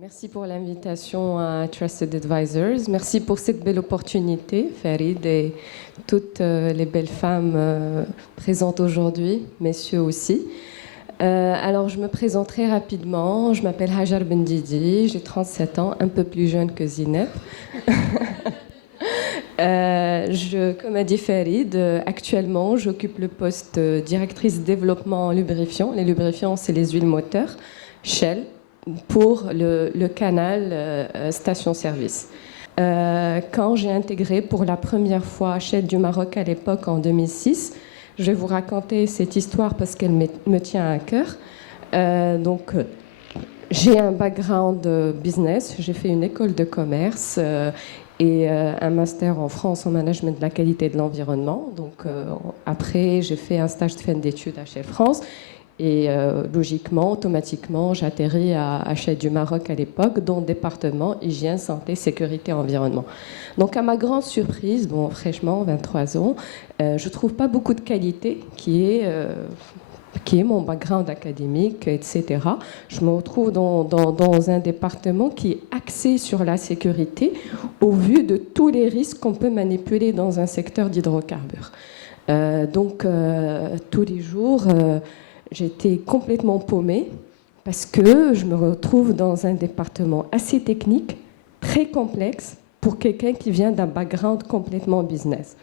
Merci pour l'invitation à Trusted Advisors. Merci pour cette belle opportunité, Farid, et toutes les belles femmes présentes aujourd'hui, messieurs aussi. Alors, je me présente très rapidement. Je m'appelle Hajar Bendidi, j'ai 37 ans, un peu plus jeune que Zineb. Comme a dit Farid, actuellement, j'occupe le poste de directrice développement lubrifiant. Les lubrifiants, c'est les huiles moteurs, Shell, pour le canal station-service. Quand j'ai intégré pour la première fois Shell du Maroc à l'époque, en 2006, je vais vous raconter cette histoire parce qu'elle me tient à cœur. J'ai un background business, j'ai fait une école de commerce et un master en France en management de la qualité et de l'environnement. Après, j'ai fait un stage de fin d'études à Shell France. Et logiquement, automatiquement, j'atterris à Shell du Maroc à l'époque, dans le département hygiène, santé, sécurité, environnement. Donc, à ma grande surprise, fraîchement, 23 ans, je ne trouve pas beaucoup de qualité qui est mon background académique, etc. Je me retrouve dans un département qui est axé sur la sécurité au vu de tous les risques qu'on peut manipuler dans un secteur d'hydrocarbures. Tous les jours... J'étais complètement paumée parce que je me retrouve dans un département assez technique, très complexe pour quelqu'un qui vient d'un background complètement business.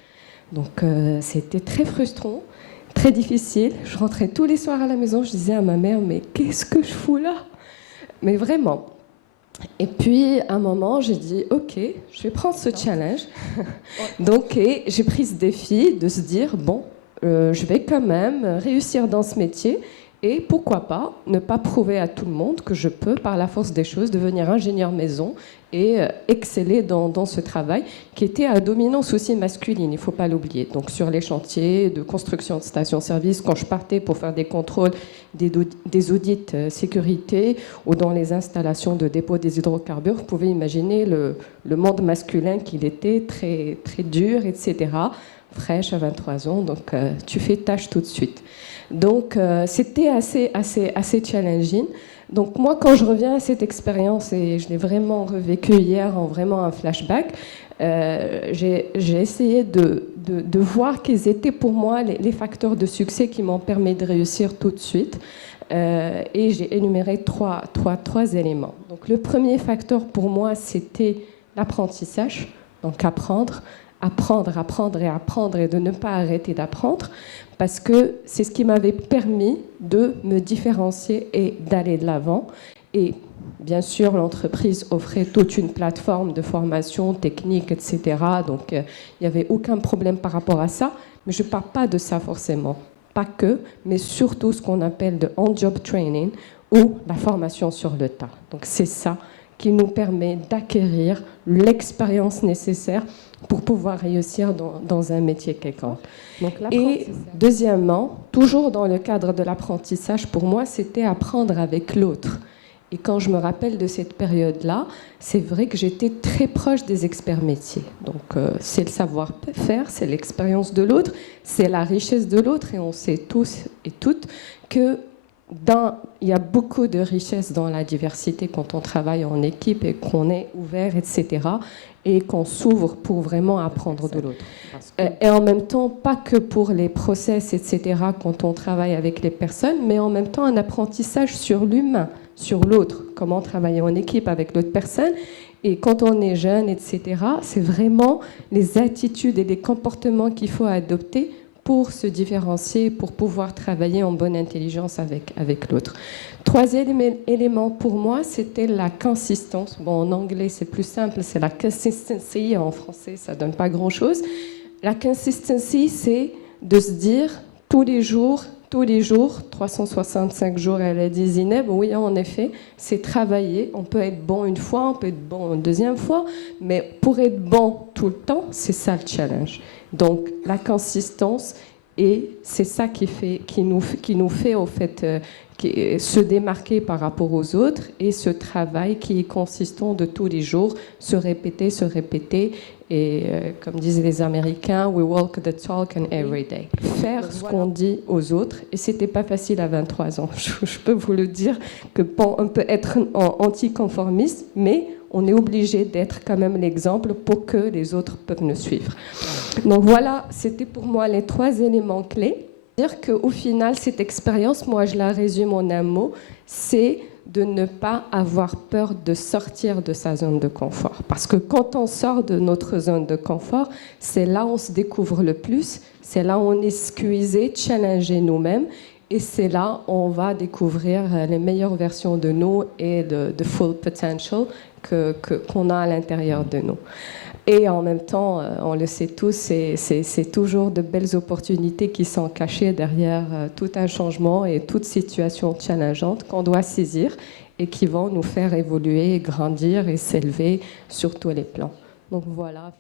Donc c'était très frustrant, très difficile. Je rentrais tous les soirs à la maison, je disais à ma mère, mais qu'est-ce que je fous là? Mais vraiment. Et puis, à un moment, j'ai dit, OK, je vais prendre ce challenge. J'ai pris ce défi de se dire, je vais quand même réussir dans ce métier et pourquoi pas ne pas prouver à tout le monde que je peux, par la force des choses, devenir ingénieur maison et exceller dans ce travail qui était à dominance aussi masculine, il ne faut pas l'oublier. Donc sur les chantiers de construction de stations-service, quand je partais pour faire des contrôles, des audits sécurité ou dans les installations de dépôt des hydrocarbures, vous pouvez imaginer le monde masculin qu'il était, très, très dur, etc., fraîche à 23 ans, donc tu fais tâche tout de suite. Donc c'était assez challenging. Donc moi, quand je reviens à cette expérience, et je l'ai vraiment revécu hier en vraiment un flashback, j'ai essayé de voir quels étaient pour moi les facteurs de succès qui m'ont permis de réussir tout de suite. Et j'ai énuméré trois éléments. Donc le premier facteur pour moi, c'était l'apprentissage, donc apprendre et de ne pas arrêter d'apprendre, parce que c'est ce qui m'avait permis de me différencier et d'aller de l'avant. Et bien sûr, l'entreprise offrait toute une plateforme de formation technique, etc. Donc, il n'y avait aucun problème par rapport à ça. Mais je ne parle pas de ça forcément. Pas que, mais surtout ce qu'on appelle de on-job training ou la formation sur le tas. Donc, c'est ça qui nous permet d'acquérir l'expérience nécessaire pour pouvoir réussir dans un métier quelconque. Et deuxièmement, toujours dans le cadre de l'apprentissage, pour moi, c'était apprendre avec l'autre. Et quand je me rappelle de cette période-là, c'est vrai que j'étais très proche des experts métiers. Donc, c'est le savoir-faire, c'est l'expérience de l'autre, c'est la richesse de l'autre. Et on sait tous et toutes que il y a beaucoup de richesse dans la diversité quand on travaille en équipe et qu'on est ouvert, etc. Et qu'on s'ouvre pour vraiment apprendre de l'autre. Et en même temps, pas que pour les process, etc., quand on travaille avec les personnes, mais en même temps un apprentissage sur l'humain, sur l'autre, comment travailler en équipe avec l'autre personne. Et quand on est jeune, etc., c'est vraiment les attitudes et les comportements qu'il faut adopter pour se différencier, pour pouvoir travailler en bonne intelligence avec l'autre. Troisième élément pour moi, c'était la consistance. En anglais, c'est plus simple, c'est la consistency. En français, ça ne donne pas grand-chose. La consistency, c'est de se dire tous les jours, 365 jours, elle a dit Zineb, oui, en effet, c'est travailler. On peut être bon une fois, on peut être bon une deuxième fois, mais pour être bon tout le temps, c'est ça le challenge. Donc, la consistance Et c'est ça qui nous fait au fait se démarquer par rapport aux autres, et ce travail qui est consistant de tous les jours, se répéter. Et comme disent les Américains, we walk the talk and every day. Faire ce qu'on dit aux autres, et c'était pas facile à 23 ans. Je peux vous le dire que on peut être anticonformiste, mais on est obligé d'être quand même l'exemple pour que les autres peuvent nous suivre. Donc voilà, c'était pour moi les 3 éléments clés. Dire qu'au final, cette expérience, moi je la résume en un mot, c'est de ne pas avoir peur de sortir de sa zone de confort. Parce que quand on sort de notre zone de confort, c'est là où on se découvre le plus, c'est là où on est squeezé, challengé nous-mêmes, et c'est là où on va découvrir les meilleures versions de nous et de full potential qu'on a à l'intérieur de nous. Et en même temps, on le sait tous, c'est toujours de belles opportunités qui sont cachées derrière tout un changement et toute situation challengeante qu'on doit saisir et qui vont nous faire évoluer, grandir et s'élever sur tous les plans. Donc voilà.